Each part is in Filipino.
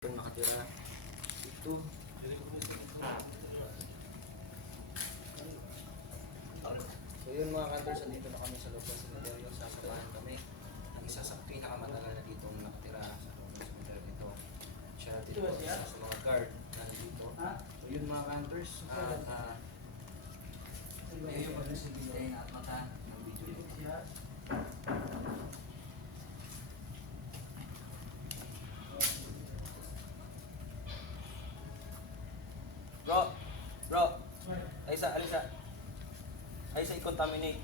Kung nakatira ito. So yun mga kantors, andito na kami sa loob ng cemetery. Sasamahan kami ng isa sa pinakamatagal na dito nakatira sa loob ng cemetery ito. Siya dito isa sa mga guard na nandito. So yun mga kantors, at ayun yung pag-resibintay na at mata ng video dito. Bro, alisa, i-contaminate.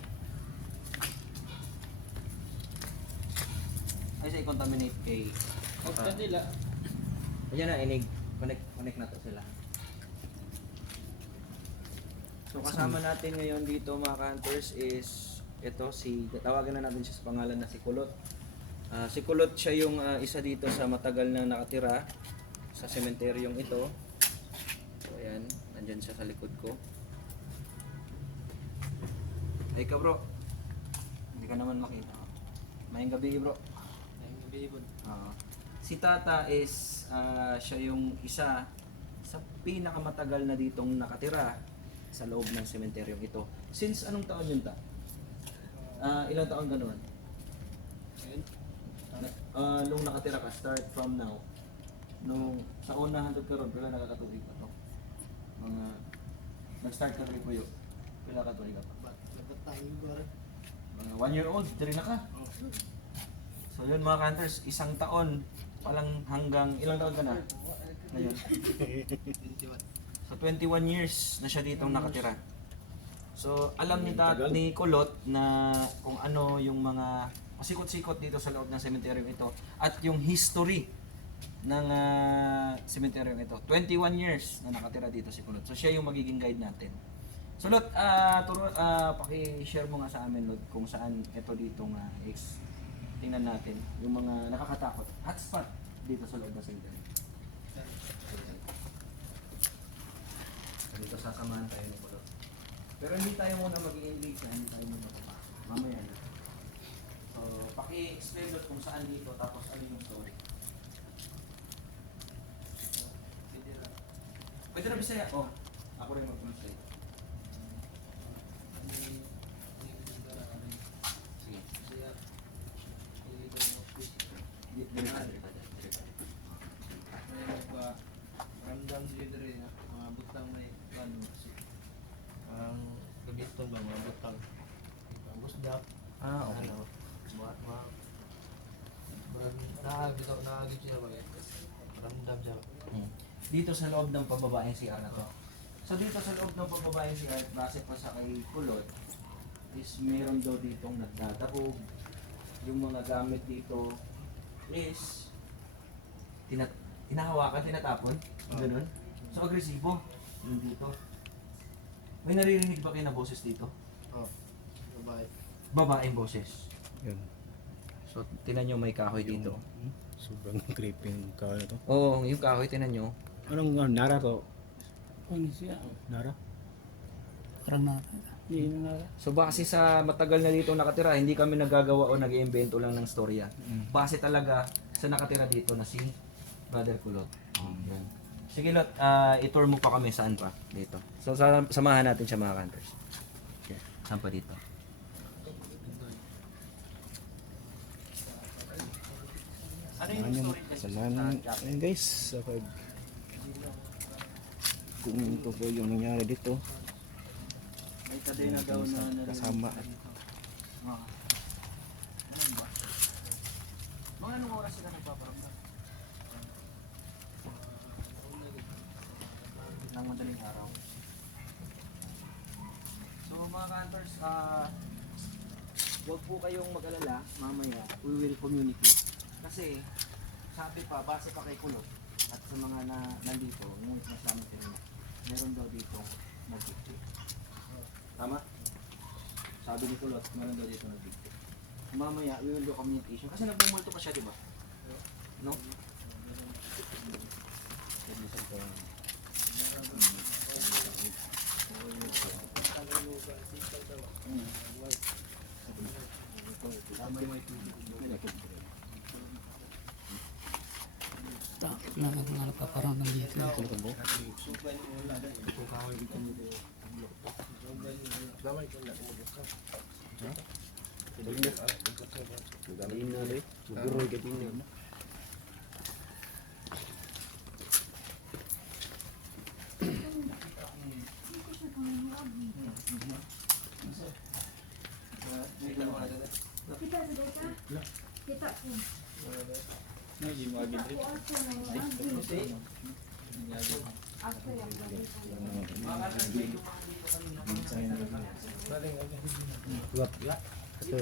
I-contaminate kay... Nila. Ayan na, connect na to sila. So kasama natin ngayon dito mga hunters is ito tawagan na natin siya sa pangalan na si Kulot. Si Kulot siya yung isa dito sa matagal na nakatira sa sementeryong ito. So ayan, nandyan siya sa likod ko. Hey ka bro, hindi ka naman makita. Mayang gabi bro. Mayang gabi bro. Si Tata is siya yung isa sa pinakamatagal na ditong nakatira sa loob ng sementeryong ito. Since anong taon yun ta? Ilang taon ka naman? Nung nakatira ka, start from now. Nung sa una 100 karon, pila nakakatuig pa to? Mga nag-start ka rin puyo. Pila ka tuig ka pa? Mga 1 year old, diri na ka. So yun mga hunters, isang taon palang hanggang ilang taon ka na? Ngayon. So 21 years na siya ditong nakatira. So alam ni Kulot na kung ano yung mga pasikot-sikot dito sa loob ng sementeryong ito at yung history ng sementeryong ito. 21 years na nakatira dito si Kulot. So siya yung magiging guide natin. So Lot, paki-share mo nga sa amin Lot kung saan ito ditong tingnan natin yung mga nakakatakot hotspot dito sa loob ng sementeryo. Dito sasamahan tayo ng Kulot. Pero hindi tayo muna mag-i-engage na, hindi tayo muna papasok. Mamaya na. So, paki-explain Lot kung saan dito, tapos ano yung story. Pwede na Bisaya? Oh, ako rin mag-translate. Sige. Ramdam dito rin mga butang may plano kasi ang gabi ito ba mga butang ang busdak Okay. naagit siya ba ramdam siya. Dito sa loob ng pababaeng CR na to. So dito sa loob ng pababaeng CR, base pa sa kay Kulot, is meron daw ditong nagdadabog. Yung mga gamit dito is hinahawakan, tinatapon, ganun. So agresibo, yung dito. May naririnig ba kayo na boses dito? Babae. Babaeng boses. Yun. So tinan nyo may kahoy dito. Sobrang creepy yung kahoy na to. Oo, yung kahoy tinan nyo. Anong nara to? Ano siya? Nara? Parang nara. Hindi na nara. So base sa matagal na dito nakatira, hindi kami nagagawa o nag-iimbento lang ng storya. Base talaga sa nakatira dito na si Brother Kulot. Yan. Sige Lot, i-tour mo pa kami saan pa dito. So samahan natin siya mga hunters. Okay. Saan pa dito? Ano yung Ano story kasi kasalanan? Ayun guys, sa kung ito po yung nangyari dito, May kadena daw na kasama. Ano ba? Mga anong oras sila nagpaparamdam? Nang madaling araw. So mga hunters, huwag po kayong mag-alala mamaya. We will communicate. Kasi sabi pa, base pa kay Kulot at sa mga nandito, yung nasama sila, meron daw dito nag-dictate. Tama? Sabi ni Kulot, meron daw dito nag-dictate. Mamaya, we will do communication. Kasi nagbumulto pa siya, di ba? No? Ta. Nakaparang dito. Kita sudah kah? Kita pun. Apa yang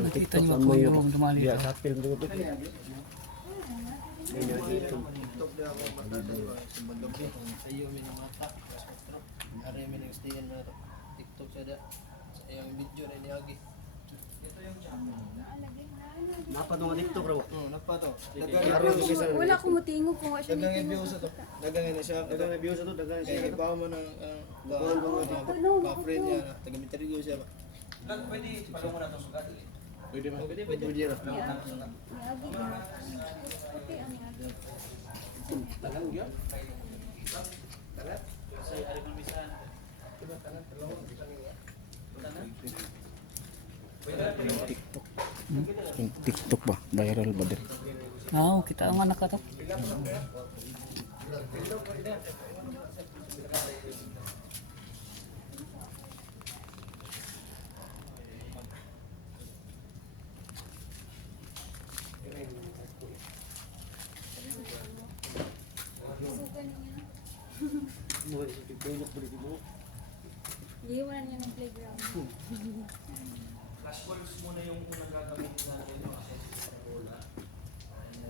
Nakita niyo po yung dumali. Ya, sapil mo ito. TikTok dia ako matanda ba sa bandog ayo mi ng mata are mi ng stayan na TikTok sada sa iyang video na niagi ito yung channel Napa to nga TikTok raw. napa to wala ko mutingog kung siya dagang review sa to dagang na siya Dagang review sa to, dagang kaya siya. ibaw mo ng pa-friend niya na taga-interview siya ba Pwede pala muna itong sugat. pwede ba Pwede. Niagi na. Puti ang niagi. Yung TikTok ba? Viral ba din? Oo, kita ang anak ka to. Sukan niya. Hindi mo na niya ng playground. Flash balls muna yung unang gagawin natin yung access sa bola. And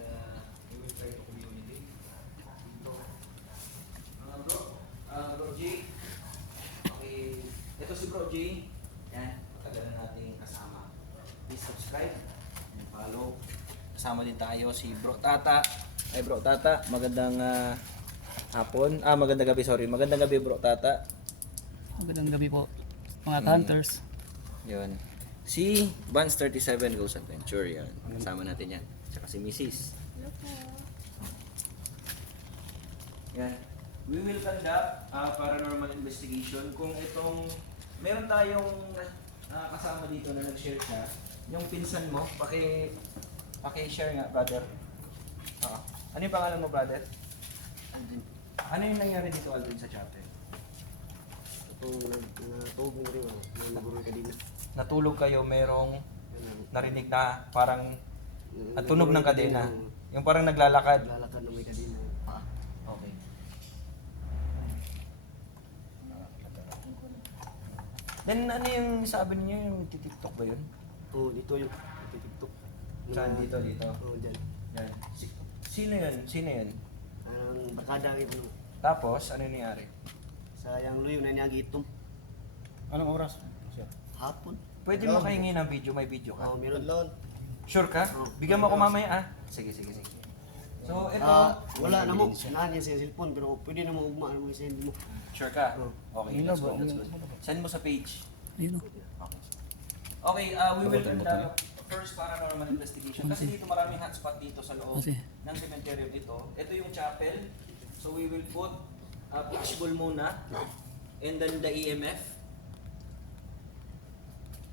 we will try to communicate. So, Bro J. Okay. Ito si Bro J. Yan. Matagal na nating kasama. Please subscribe and follow. Kasama din tayo si Bro Tata. Ay Bro Tata, magandang hapon. Magandang gabi, sorry. Magandang gabi Bro Tata. Magandang gabi po, mga hunters. Yun. Si Vans37 Goes Adventure, yan. Kasama natin yan. Tsaka si Mrs. Yan. We will conduct paranormal investigation kung itong meron tayong kasama dito na nag-share siya. Yung pinsan mo, paki-share nga, brother. Ano yung pangalan mo, brother? Alvin. Ano yung nangyari dito, Alvin, sa chapel? Natulog kayo, merong narinig na parang natunog ng kadena. Yung parang naglalakad. Lalakad na may kadina. Okay. Then ano yung sabi niyo yung TikTok ba yun? Oo, dito yung TikTok. Saan? Dito? Oo, dyan. Yan. Sino yun? Sino yun? Ang barkada ito. Tapos, ano yung nangyari? Sa yang luyo na niyagi itom. Anong oras? Hapon. Pwede mo kahingi ng video, may video ka. Oo, meron. Loan Sure ka? Oo. Bigyan mo ako mamaya Sige. So, ito, Wala na mo. Naan niya sa cellphone pero pwede na mo ugma na mo send mo. sure ka? Oo. Okay, let's go. Send mo sa page. Ayun o. Okay. Okay, we will conduct first paranormal investigation. Kasi dito maraming hotspot dito sa loob Kasi. ng cemetery dito. Ito yung chapel. So we will put flashball muna and then the EMF.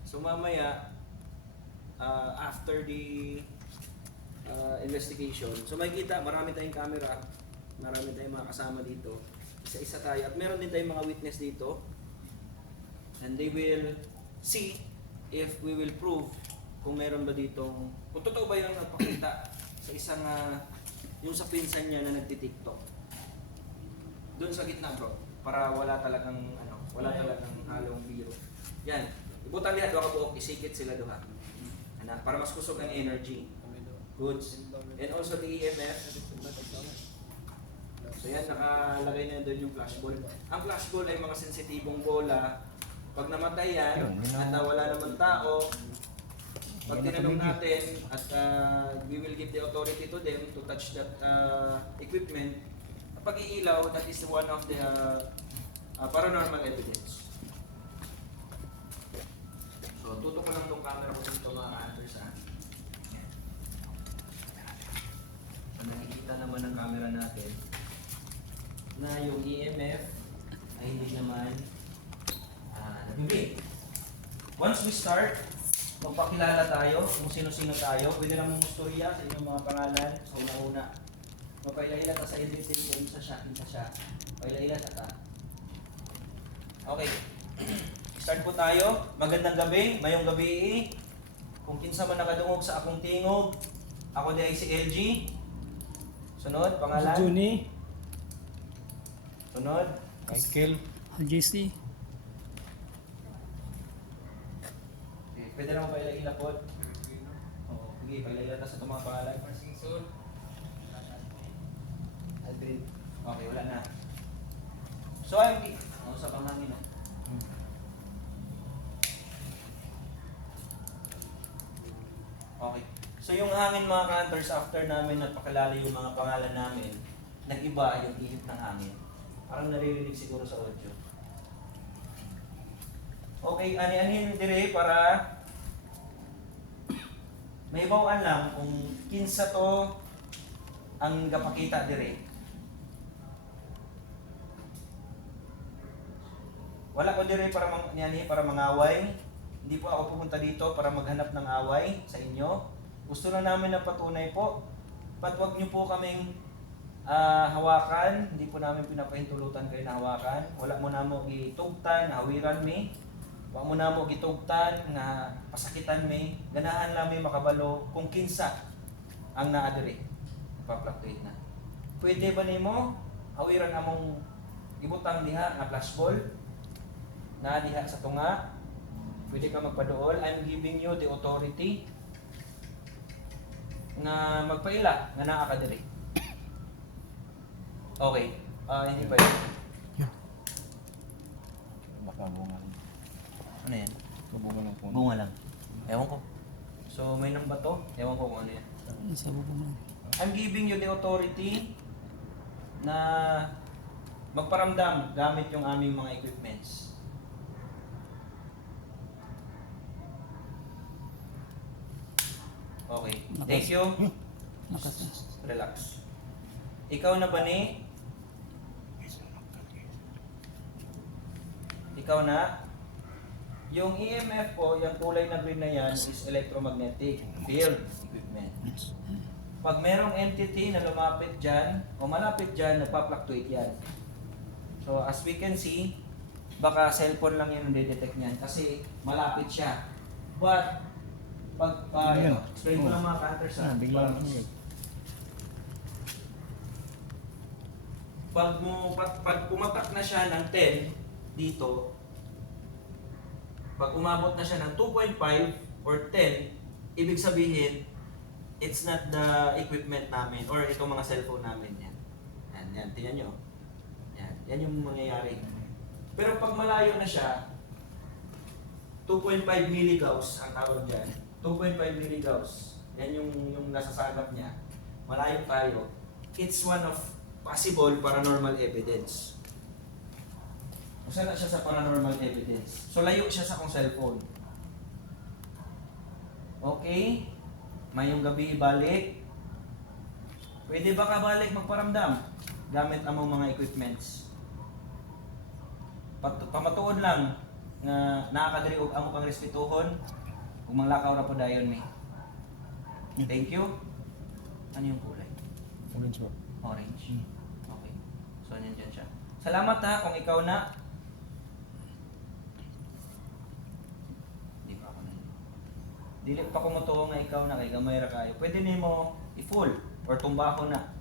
So mamaya, after the investigation, so makikita marami tayong camera, marami tayong mga kasama dito. Isa-isa tayo. At meron din tayong mga witness dito. And they will see if we will prove kung meron ba ditong, kung totoo ba yung nagpakita sa isang, yung sa pinsan niya na nagtitiktok. Doon sa gitna bro, para wala talagang, wala talagang halong biro. Yan, ibutan niya, doon ka buok, isikit sila doon ha. Para mas kusog ang energy. Goods. And also the EMF. So yan, nakalagay na doon yung flashball. Ang flashball ay mga sensitibong bola. Pag namatay yan, at wala naman tao, pag tinanong natin at we will give the authority to them to touch that equipment, pag iilaw, that is one of the paranormal evidence. So, tutok ko lang itong camera ko dito mga hunters ha. So, nakikita naman ng camera natin na yung EMF ay hindi naman nabibig. Once we start, magpakilala tayo kung sino-sino tayo. Pwede lang mong istorya sa inyong mga pangalan sa una-una. Magpailailan ka sa editing kung isa siya. Pailailan ka. Okay. Start po tayo. Magandang gabi, mayong gabi. Kung kinsa man nakadungog sa akong tingog, ako di ay si LG. Sunod, pangalan. Juni. Sunod. Michael. JC. Okay, pwede naman pailailan po. Oo, sige, pailailan ka sa itong mga pangalan. Aldrin. Okay, wala na. So, I'm sa pamangin na. Okay. So, yung hangin mga hunters, after namin napakilala yung mga pangalan namin, nag-iba yung ihip ng hangin. Parang naririnig siguro sa audio. Okay, ani-anin dire para may bawaan lang kung kinsa to ang gapakita dire. Wala ko dire para mangaway. Hindi po ako pumunta dito para maghanap ng away sa inyo. Gusto na namin na patunay po. Huwag niyo po kaming hawakan. Hindi po namin pinapahintulutan kayo na hawakan. Wala mo na mo gitugtan, hawiran mi. Huwag mo na mo gitugtan, nga pasakitan mi. Ganahan lang mi makabalo kung kinsa ang naadiri. Nagpa-fluctuate na. Pwede ba nimo hawiran among ibutang diha nga flashball? Na diha sa tunga, pwede ka magpaduol. I'm giving you the authority na magpaila nga naa ka diri. Okay, hindi pa yun. Baka bunga. Ano yan? Bunga ng puno. Bunga lang. Ewan ko. So may nang bato? Ewan ko kung ano yan. Sa bubong lang. I'm giving you the authority na magparamdam gamit yung aming mga equipments. Okay. Thank you. Relax. Ikaw na ba ni? Ikaw na? Yung EMF po, yung kulay na green na yan is electromagnetic field equipment. Pag merong entity na lumapit dyan o malapit dyan, nagpa-fluctuate yan. So as we can see, baka cellphone lang yung detect niyan kasi malapit siya. But explain ko lang mga counters ha. Pag pumatak na siya ng 10 dito, pag umabot na siya ng 2.5 or 10, ibig sabihin, it's not the equipment namin or itong mga cellphone namin yan. Yan, tingnan nyo. Yan yung mangyayari. Pero pag malayo na siya, 2.5 milligauss ang tawag dyan. 2.5 milligauss. Yan yung nasasagap niya. Malayo tayo. It's one of possible paranormal evidence. Usa na siya sa paranormal evidence. So layo siya sa akong cellphone. Okay? Mayong gabi balik. Pwede ba ka balik magparamdam gamit among mga equipments? Pamatuod lang nga nakakadiri og amo kang respetuhon ug manglakaw ra po dayon mi. Thank you. Ano yung kulay? Orange ba? Orange. Okay. So nandiyan siya. Salamat ha kung ikaw na. Di pa ako na. Dili pa ko motuo nga ikaw na kay gamay ra kayo. Pwede nimo i-full or tumbako na.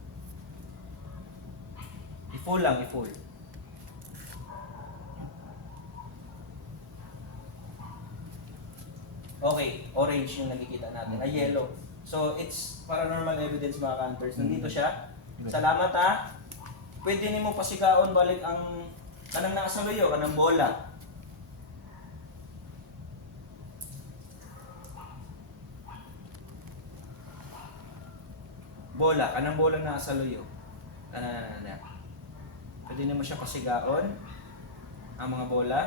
I-full lang, i-full. Okay, orange yung nakikita natin. Ay, yellow. So, it's paranormal evidence mga campers. Nandito siya. Salamat ha. Pwede nimo pasigaon balik ang kanang nasa luyo, kanang bola. Kanang bola na sa luyo. Pwede nimo siya pasigaon ang mga bola.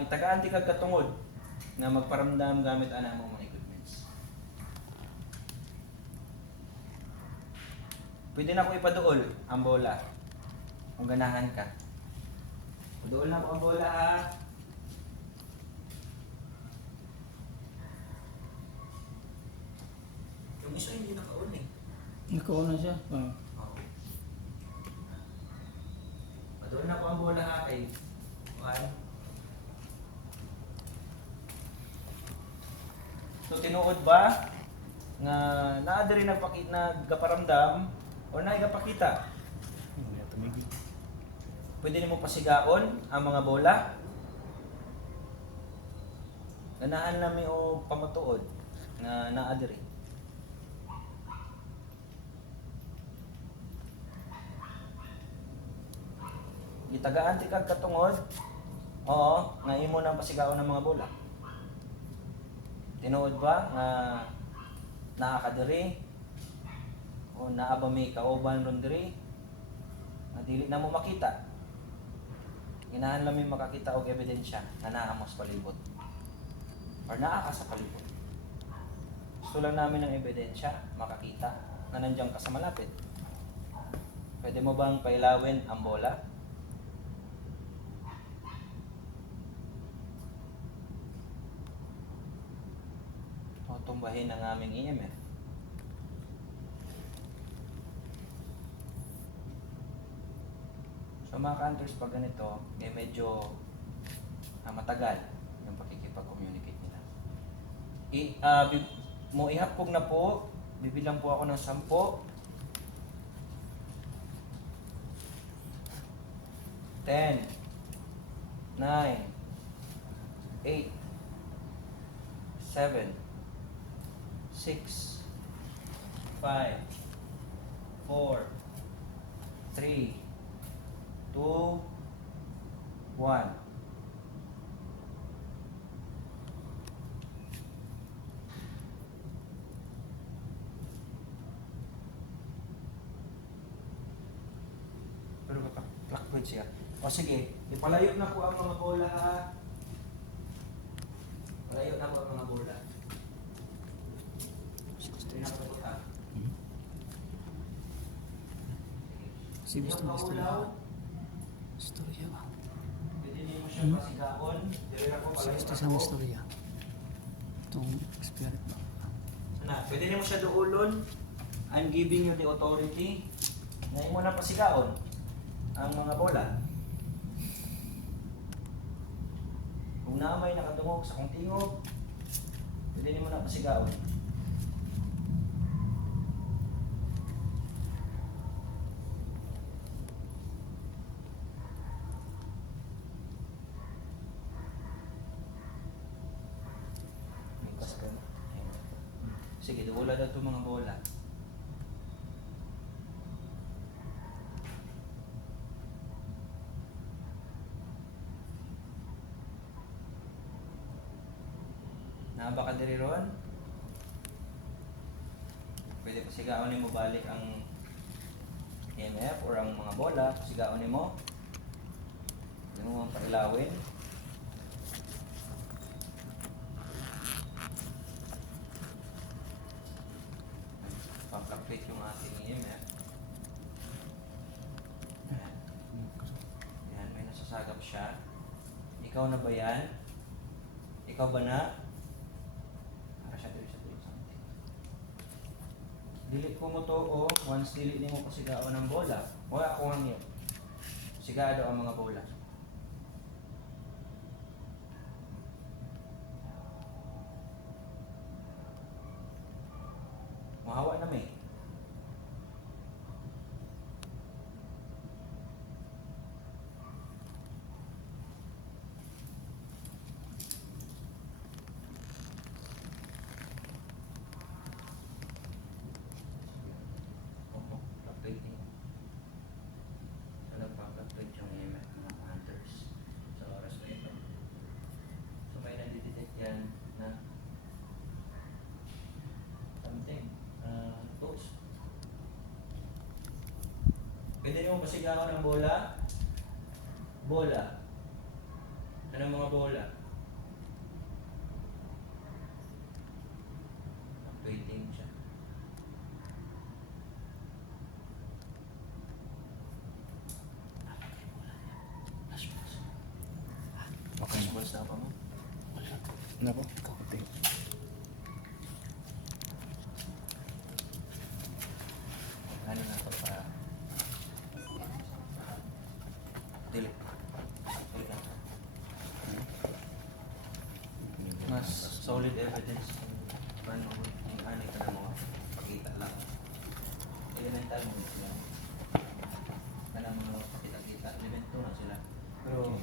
Gitagaan ti kag katungod nga magparamdam gamit ana mo mga equipments. Pwede na ko ipaduol ang bola. Kung ganahan ka. Paduol na ko ang bola ha. Yung isa hindi naka-on eh. Nakauna siya. Oo. Paduol na ko ang bola ha kay. One. So tinuod ba nga naa diri nagpaparamdam o naigapakita? Pwede nimo pasigaon ang mga bola. Ganahan nami o pamatuod nga naa diri. Gitagaan ti kag katungod. Oo, nga imo nang pasigaon ng mga bola. Tinuod ba nga naa ka diri o naa ba may kauban ron diri nga dili na mo makita. Ganahan lang may makakita og ebidensya na naa mo sa palibot or naa ka sa palibot. Gusto lang namin ng ebidensya, makakita na nandiyan ka sa malapit. Pwede mo bang pailawin ang bola? O tumbahin ang aming EMF. So mga ka-hunters, pag ganito, medyo matagal yung pakikipag-communicate nila. Ihapog na po, bibilang po ako ng 10. 10, 9, 8, 7, 6, 5, 4, 3, 2, 1. Pero clockwork siya. O sige, ipalayo na po ang mga bola ha. Palayo na po ang mga bola. Hindi na po ha. Si gusto mo istorya. Ulaw, Istorya ba? pwede niyo mo siyang pasigaon. Dire na po Si palayo gusto na sa po. istorya. Itong spirit ba? Na, pwede niyo mo siya duulon. I'm giving you the authority. Ngayon mo na pasigaon ang mga bola. Kung naamay nakadungog sa kong tingog, pwede niyo mo na pasigaon. Sige, duula daw itong mga bola. Naaba ka diri ron? Pwede pasigaon mo balik ang EMF or ang mga bola. Pasigaon mo. Pwede mo pailawin. Pa-fluctuate yung ating EMF. Ayan. Ayan, may nasasagap siya. Ikaw na ba yan? Ikaw ba na? Para siya dili something. Dili ko mo to o once dili ni mo pasigaon ng bola. Wala ko ang yun. Sigado ang mga bola. Mahawa na may. Opo, fluctuating. So, nagpa-fluctuate yung EMF ng mga hunters sa oras na ito. So, may nandidetect yan na something. Toast. Pwede nyo pasigawan ng bola? Bola. Anong mga bola? Waiting siya. Nako, kakuti. Ano na ito para... Dili. Dili lang. Mas solid evidence paano yung ani ka na mga pakita lang. Elemental mo sila. Kana mga pakita-kita. Elemento na sila. Pero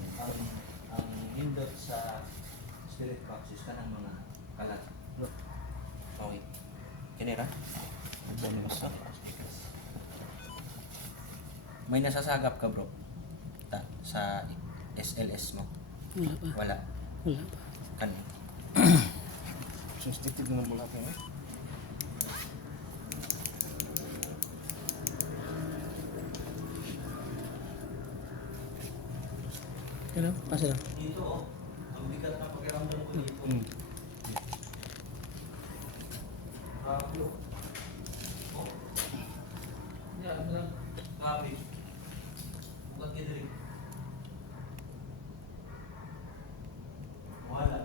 ang hindot sa spirit box is kanang mga kalat. Okay. Kinira? Bonus. May nasasagap ka bro? Sa SLS mo? Wala pa. Wala. Wala pa. Kan. Sensitive naman mula pa eh. Ano? Asa lang? Dito oh. Ang bigat na pakiramdam ko dito. Bro. Oh. Yan, ano lang. Grabe. Bukat ka diri. Wala.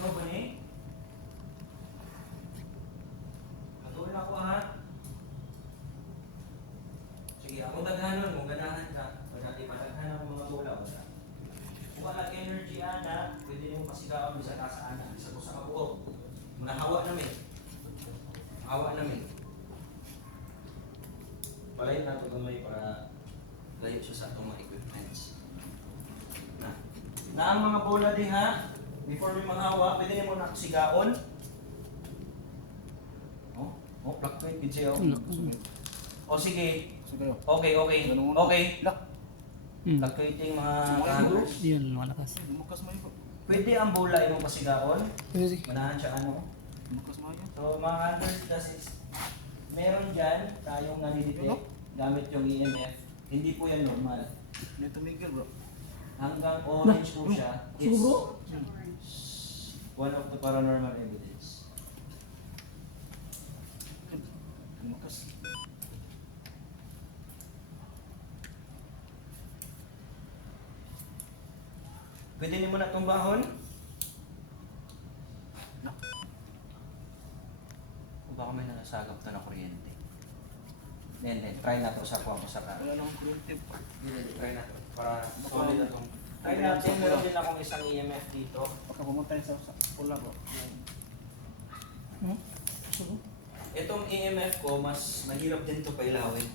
Ikaw ba ni? Patuloy ako ha. Sige, ako daghanon mo, ganahan ka. Pagkati padaghan ako mga bola ko na. Kung wala energy ana, pwede mo pasigawan sa tasa ana, isa ko sa kabuo. Nahawa namin. Hawa namin. Palayin nato gamay para layo siya sa atong mga equipments. Na ang mga bola diha, before may manghawa, pwede mo na sigaon. Fluctuate gid siya. O sige. Sige. Okay. Okay. Fluctuating mga counters. Yun, malakas. Lumakas mo yun. Pwede ang bola imong pasigaon. Pwede. Manahan siya ano. Lumakas mo yun. So mga counters kasi meron dyan tayong nalidetect gamit yung EMF. Hindi po yan normal. Neto Miguel bro. Hanggang orange po siya. It's one of the paranormal evidence. Lumakas. Pwede niyo muna itong bahon. O baka may nasagap to na kuryente. Then, try na to sa kuha ko sa ka. Wala namang kurente. Try na to. Para solid na itong. Try natin, meron din akong isang EMF dito. Baka pumunta yun sa pula bro. Itong EMF ko, mas mahirap din to pailawin.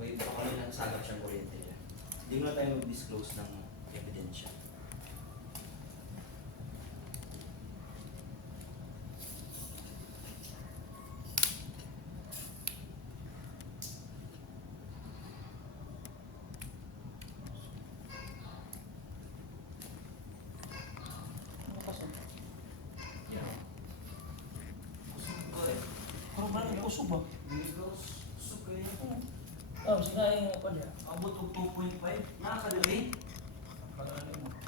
May baka may nasagap siyang kuryente dyan. Hindi mo na tayo mag-disclose ng ebidensya. Yeah. Pero ba yung usog ba? Usog kayo. Oh, sinaing ako niya. Abot og 2.5. Nakakadali.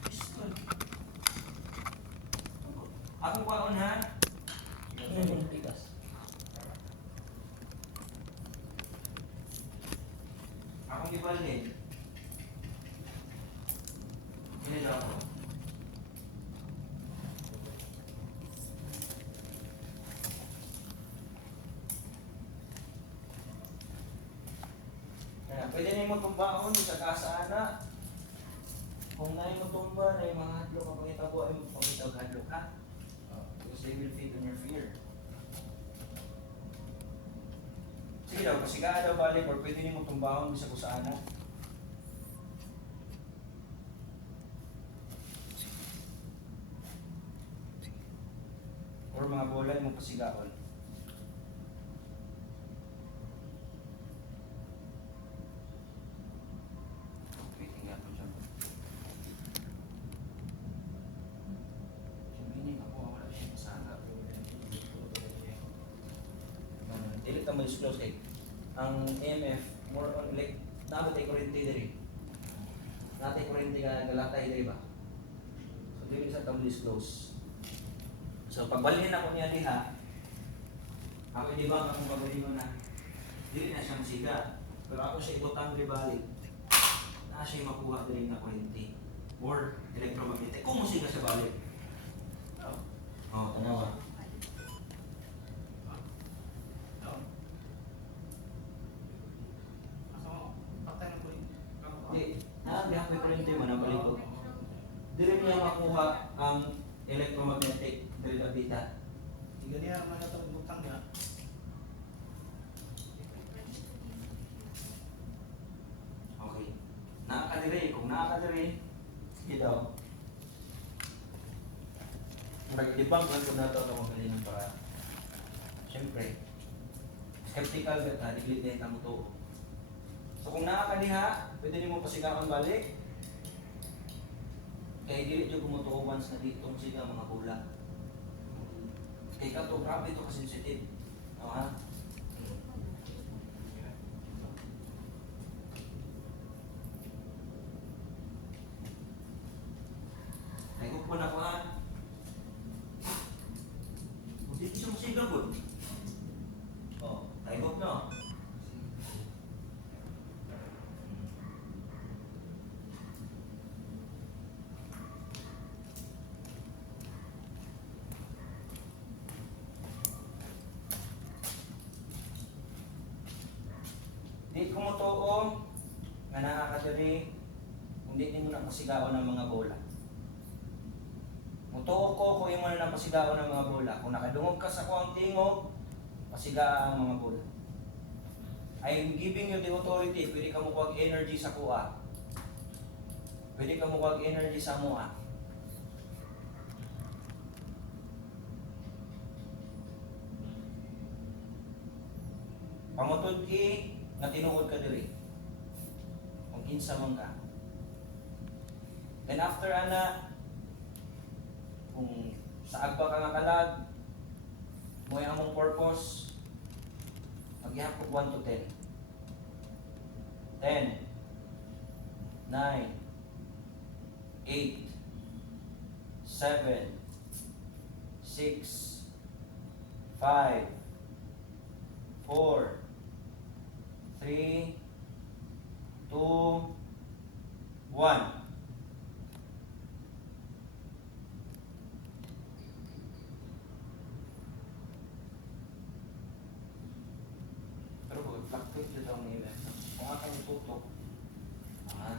Pistol. Akong kwaon ha. Akong ibalin. Pinila ako. Kaya pwede na yung magkumbahon sa kasaana. Kung na yung matumba, na yung mga hadlok, ang pangitabo ay magpangitag hadlok ha. Because they will feed on your fear. Sige daw, pasigaan daw balik or pwede niyo magtumbahon sa kusaana. Or mga bola yung pasigaon. Waiting nga po dyan. Sabihin ako, wala siya masagap. Dili ka ma-disclose eh. Ang EMF, more on like, dapat ay kurente diri. Natay kurente ka galatay diri ba? So dili sa tamo disclose. So pagbalhin ako niya diha, ako di ba akong pabalino na dili na siya musiga. Pero ako siya ibutang diri balik. na siya makuha din na kuryente or electromagnetic. Kung musika siya balik. Oh, tanawa. Di, naagbihan ko kuryente mo na balik ko. Dili niya makuha ang electromagnetic dili dapita. Tiga niya naman na itong butang niya. Okay. Nakakadiri. Kung nakakadiri, sige daw. Nag-debunk lang ko na ito ang magaling para siyempre, skeptical ka ta, dilit na yung tamuto. So kung nakakadiha, pwede niyo mo pasigawan balik. Kaya dilit yung kumutuo once na dito siga mga bula. Kaya ka to, grabe ito kasensitive. No, ha? Ay, kung po na ko ha. Hindi siya musiga po. Oh, ay kung no. Di kumutuo nga nakakadiri, hindi din mo na pasigawan ng mga bola. Mutuo ko kung yung mo na pasigawan ng mga bola. Kung nakadungog ka sa kuwang tingog, pasigaan ang mga bola. I'm giving you the authority. Pwede ka mukuha energy sa kuha. Pwede ka mukuha energy sa mua. Pamutod nga tinuod ka diri. Kung kinsa man ka. Then after ana, kung sa agba ka nga kalag, mo yung among purpose, maghihapok 1 to 10. 10, 9, 8, 7, 6, 5, 4, 3, 2, 1. Pero kung fluctuate dito ang nila, kung akang tutok, wala.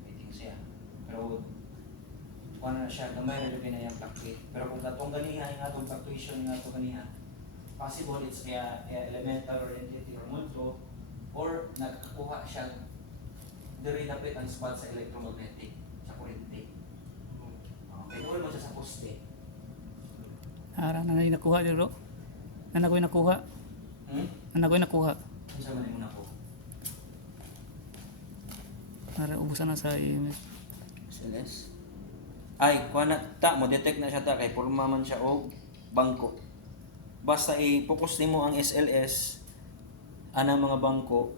Waiting siya. Pero kung ano na siya, gamay na lupi na yung fluctuate. Pero kung katong ganiha, yung atong fluctuation nga ito ganiha, possible it's elemental or entity or multo, or nagkakuha siya diri dapit ang spot sa electromagnetic, sa kuryente. Okay, doon mo siya sa poste. Ara na na'y nakuha dito. Ano ko yung nakuha? Ano ko yung nakuha? Ano sa manay mo na po? Ara, ubusan na sa EMS. SLS? Ay, kuha na, ta, mo detect na siya ta, kay purma man siya o bangko. Basta i-focus nimo ang SLS, anang mga bangko,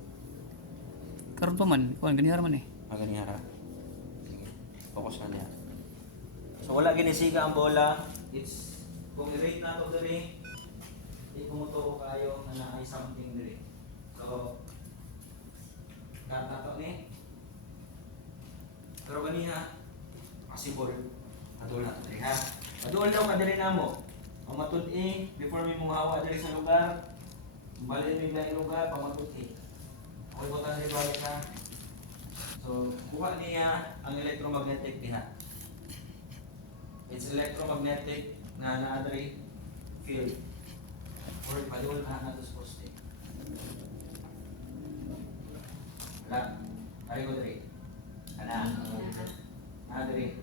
Karon pa man, kuan ganihara man eh. maganihara. Sige, focus na niya. So wala ginisiga ang bola, it's, kung i-rate na ito diri, di kumutuo kayo na naay something diri. So, natato ni. Pero ganiha, possible, adol na ito diri ha. Adol daw ka diri na mo. Ang matud-i, before may muhawa diri sa lugar, balik may na lugar, pamatud-i. Okay po tayo balik na. So, kuha niya ang electromagnetic diha. It's electromagnetic na naadri field. Or padul na nato sa poste. Wala. Ay ko diri. Ana. Naadri.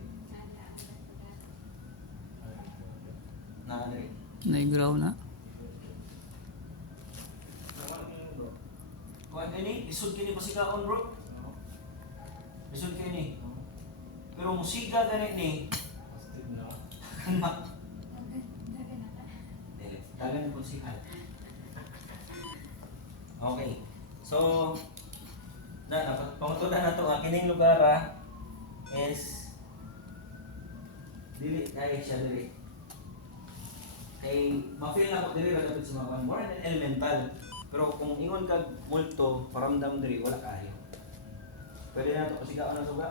Naadri. Naigraw na. Kuha ni, isod kini pasikaon bro. Isod kini. Pero musika gani ni. Dagan po si Hal. Okay. So, pangutunan na ito, ang kining lugar is dili, kaya siya dili. Kay, ma-feel na ko dili, ratapit sa mga more than elemental. Pero kung ingon kag multo, paramdam diri wala kayo. Pwede na to kasi gaon na suga.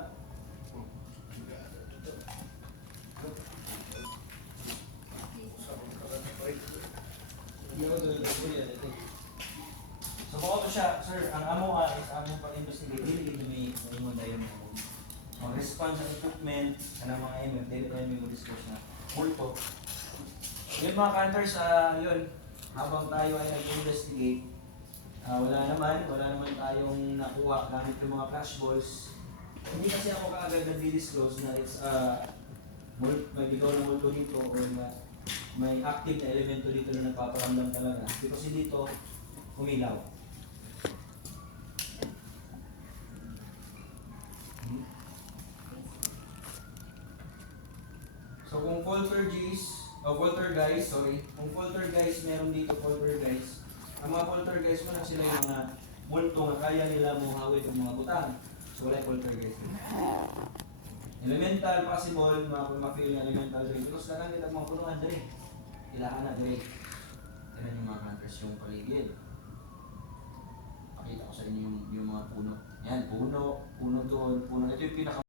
So kung to siya, sir, ang amo is amo pag-investigate, dili may mo dayon mo. Mag-respond sa equipment, kanang mga email, dili tayo may discuss na multo. Yun mga counters, yun, habang tayo ay nag-investigate, wala naman tayong nakuha gamit yung mga flashballs. Hindi kasi ako kaagad nag-disclose na it's may bigaw na multo dito or may active na elemento dito na nagpaparamdam talaga. Kasi dito, umilaw. So kung kung poltergeist, meron dito poltergeist. Ang mga poltergeist mo na sila yung mga multo na kaya nila mo hawid ng mga butang. So wala yung poltergeist dito. Elemental, possible, ma-feel yung elemental rin. Because na lang nila mga punuan dali. Kailangan na dali. Tignan yung mga hunters yung paligid. Pakita ko sa inyo yung mga puno. Yan, puno doon, puno. Ito yung pinaka